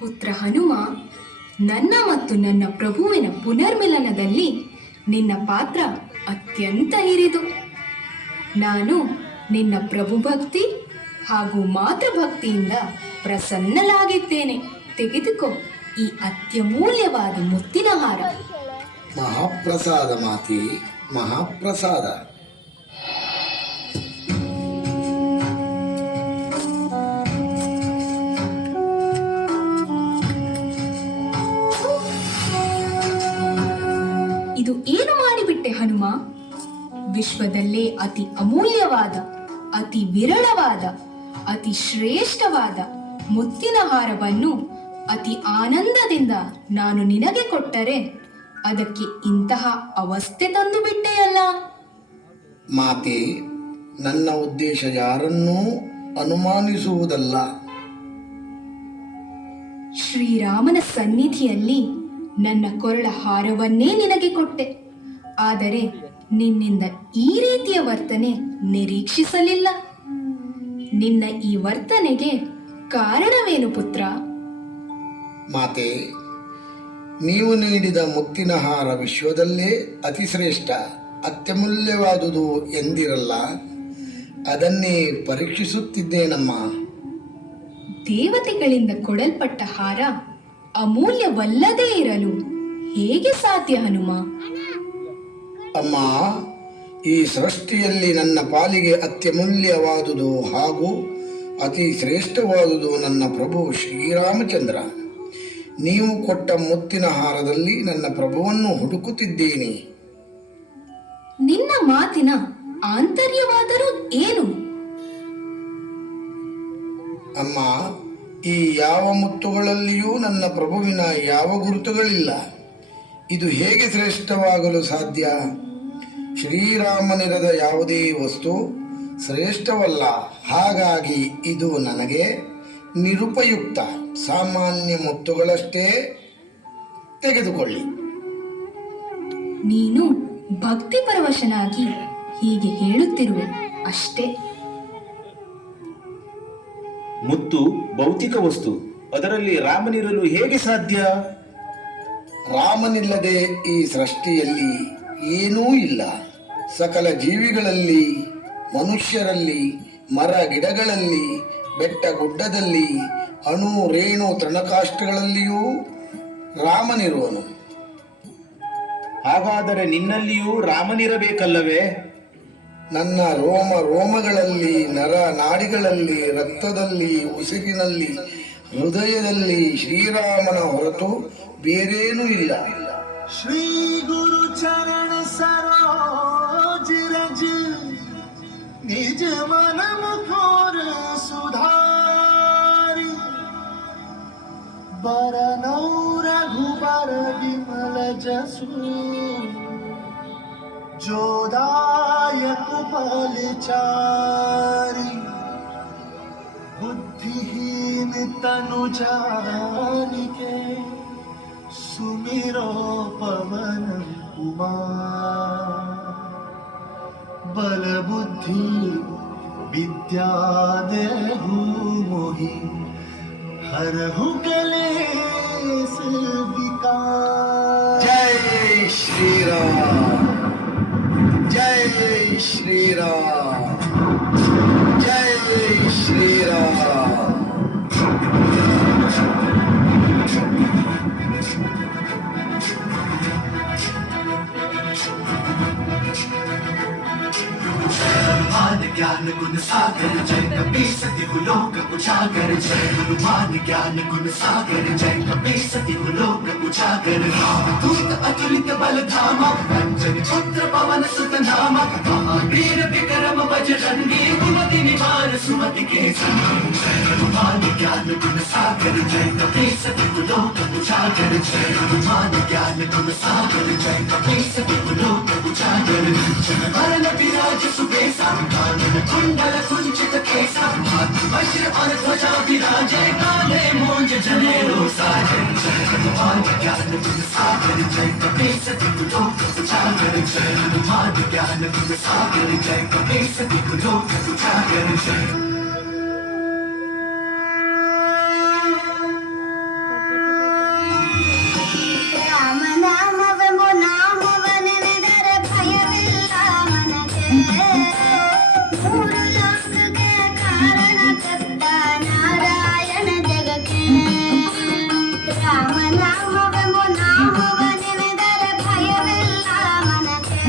ಪುತ್ರ ಹನುಮ, ನನ್ನ ಮತ್ತು ನನ್ನ ಪ್ರಭುವಿನ ಪುನರ್ಮಿಲನದಲ್ಲಿ ನಿನ್ನ ಪಾತ್ರ ಅತ್ಯಂತ ಹಿರಿದು. ನಾನು ನಿನ್ನ ಪ್ರಭುಭಕ್ತಿ ಹಾಗೂ ಮಾತೃಭಕ್ತಿಯಿಂದ ಪ್ರಸನ್ನಲಾಗಿದ್ದೇನೆ. ತೆಗೆದುಕೋ ಈ ಅತ್ಯಮೂಲ್ಯವಾದ ಮುತ್ತಿನ ಹಾರ. ಮಹಾಪ್ರಸಾದ ಮಾತಿ, ಮಹಾಪ್ರಸಾದ. ಇದು ಏನು ಮಾಡಿಬಿಟ್ಟೆ ಹನುಮ? ವಿಶ್ವದಲ್ಲೇ ಅತಿ ಅಮೂಲ್ಯವಾದ, ಅತಿ ವಿರಳವಾದ, ಅತಿ ಶ್ರೇಷ್ಠವಾದ ಮುತ್ತಿನ ಹಾರವನ್ನು ಅತಿ ಆನಂದದಿಂದ ನಾನು ನಿನಗೆ ಕೊಟ್ಟರೆ ಅದಕ್ಕೆ ಇಂತಹ ಅವಸ್ಥೆ ತಂದು ಬಿಟ್ಟೆಯಲ್ಲ. ಮಾತೆ, ನನ್ನ ಉದ್ದೇಶ ಯಾರನ್ನೂ ಅನುಮಾನಿಸುವುದಲ್ಲ. ಶ್ರೀರಾಮನ ಸನ್ನಿಧಿಯಲ್ಲಿ ನನ್ನ ಕೊರಳ ಹಾರವನ್ನೇ ನಿನಗೆ ಕೊಟ್ಟೆ. ಆದರೆ ನಿನ್ನಿಂದ ಈ ರೀತಿಯ ವರ್ತನೆ ನಿರೀಕ್ಷಿಸಲಿಲ್ಲ. ನಿನ್ನ ಈ ವರ್ತನೆಗೆ ಕಾರಣವೇನು ಪುತ್ರ? ಮಾತೆ, ನೀವು ನೀಡಿದ ಮುತ್ತಿನ ಹಾರ ವಿಶ್ವದಲ್ಲೇ ಅತಿ ಶ್ರೇಷ್ಠ, ಅತ್ಯಮೂಲ್ಯವಾದುದು ಎಂದಿರಲ್ಲ. ಅದನ್ನೇ ಪರೀಕ್ಷಿಸುತ್ತಿದ್ದೇನಮ್ಮ. ದೇವತೆಗಳಿಂದ ಕೊಡಲ್ಪಟ್ಟ ಹಾರ ಅಮೂಲ್ಯವಲ್ಲದೇ ಇರಲು ಹೇಗೆ ಸಾಧ್ಯ ಹನುಮ? ಅಮ್ಮ, ಈ ಸೃಷ್ಟಿಯಲ್ಲಿ ನನ್ನ ಪಾಲಿಗೆ ಅತ್ಯಮೂಲ್ಯವಾದುದು ಹಾಗೂ ಅತಿ ಶ್ರೇಷ್ಠವಾದುದು ನನ್ನ ಪ್ರಭು ಶ್ರೀರಾಮಚಂದ್ರ. ನೀವು ಕೊಟ್ಟ ಮುತ್ತಿನ ಹಾರದಲ್ಲಿ ನನ್ನ ಪ್ರಭುವನ್ನು ಹುಡುಕುತ್ತಿದ್ದೇನೆ. ನಿನ್ನ ಮಾತಿನ ಆಂತರ್ಯವಾದರೂ ಏನು? ಅಮ್ಮ, ಈ ಯಾವ ಮುತ್ತುಗಳಲ್ಲಿಯೂ ನನ್ನ ಪ್ರಭುವಿನ ಯಾವ ಗುರುತುಗಳಿಲ್ಲ. ಇದು ಹೇಗೆ ಶ್ರೇಷ್ಠವಾಗಲು ಸಾಧ್ಯ? ಶ್ರೀರಾಮನಿರದ ಯಾವುದೇ ವಸ್ತು ಶ್ರೇಷ್ಠವಲ್ಲ. ಹಾಗಾಗಿ ಇದು ನನಗೆ ನಿರುಪಯುಕ್ತ. ಸಾಮಾನ್ಯ ಮುತ್ತುಗಳಷ್ಟೇ ತೆಗೆದುಕೊಳ್ಳಿ. ನೀನು ಭಕ್ತಿಪರವಶನಾಗಿ ಹೀಗೆ ಹೇಳುತ್ತಿರುವೆ ಅಷ್ಟೇ. ಮುತ್ತು ಭೌತಿಕ ವಸ್ತು, ಅದರಲ್ಲಿ ರಾಮನಿರಲು ಹೇಗೆ ಸಾಧ್ಯ? ರಾಮನಿಲ್ಲದೆ ಈ ಸೃಷ್ಟಿಯಲ್ಲಿ ಏನೂ ಇಲ್ಲ. ಸಕಲ ಜೀವಿಗಳಲ್ಲಿ, ಮನುಷ್ಯರಲ್ಲಿ, ಮರ ಗಿಡಗಳಲ್ಲಿ, ಬೆಟ್ಟ ಗುಡ್ಡದಲ್ಲಿ, ಅಣು ರೇಣು ತೃಣಕಾಷ್ಟಗಳಲ್ಲಿಯೂ ರಾಮನಿರುವನು. ಹಾಗಾದರೆ ನಿನ್ನಲ್ಲಿಯೂ ರಾಮನಿರಬೇಕಲ್ಲವೇ? ನನ್ನ ರೋಮ ರೋಮಗಳಲ್ಲಿ, ನರ ನಾಡಿಗಳಲ್ಲಿ, ರಕ್ತದಲ್ಲಿ, ಉಸಿರಿನಲ್ಲಿ, ಹೃದಯದಲ್ಲಿ ಶ್ರೀರಾಮನ ಹೊರತು ಬೇರೇನೂ ಇಲ್ಲ. ಶ್ರೀ ಗುರು ಚರಣ ಸರೋಜ ರಜ ನಿಜ ಮನ ಮುಖೋರ ಸುಧಾರಿ ಬರನೌ ರಘುಬರ ವಿಮಲ ಜಸು जोदायक फलचारी बुद्धिहीन तनु जानिके सुमिरो पवन कुमार बल बुद्धि विद्या देहु मोहि हरहु कलेश विकार। जय श्री राम, जय श्री राम, जय श्री राम। हनुमान ज्ञान गुण सागर जय कपी सति लोक उजागर। जय हनुमान ज्ञान गुण सागर जय कपी सति लोक उजागर। दूत अतुलित बल धामा अंजनी पुत्र पवन सुत नामा। महावीर विक्रम बजरंगी कुमति निवार सुमति के संग। जय हनुमान ज्ञान गुण सागर जय कपी सति लोक उजागर। जय हनुमान ज्ञान गुण सागर जय कपी सति लोक उजागर। जन वरण विराज सुबेसा कानन कुंडल कुंचित केसा। हाथ वज्र और ध्वजा विराजे काले मूंज जनेऊ साजे। जय हनुमान ज्ञान गुण सागर जय कपी सति लोक उजागर। जय हनुमान ज्ञान गुण सागर जय कपी सति लोक उजागर। जय ಕಾರಣ ಕರ್ತ ನಾರಾಯಣ ಜಗಕ್ಕೆ ರಾಮನಾಮವೆಂಬ ನಾಮವ ನೆನೆದರೆ ಭಯವಿಲ್ಲ ಮನಕ್ಕೆ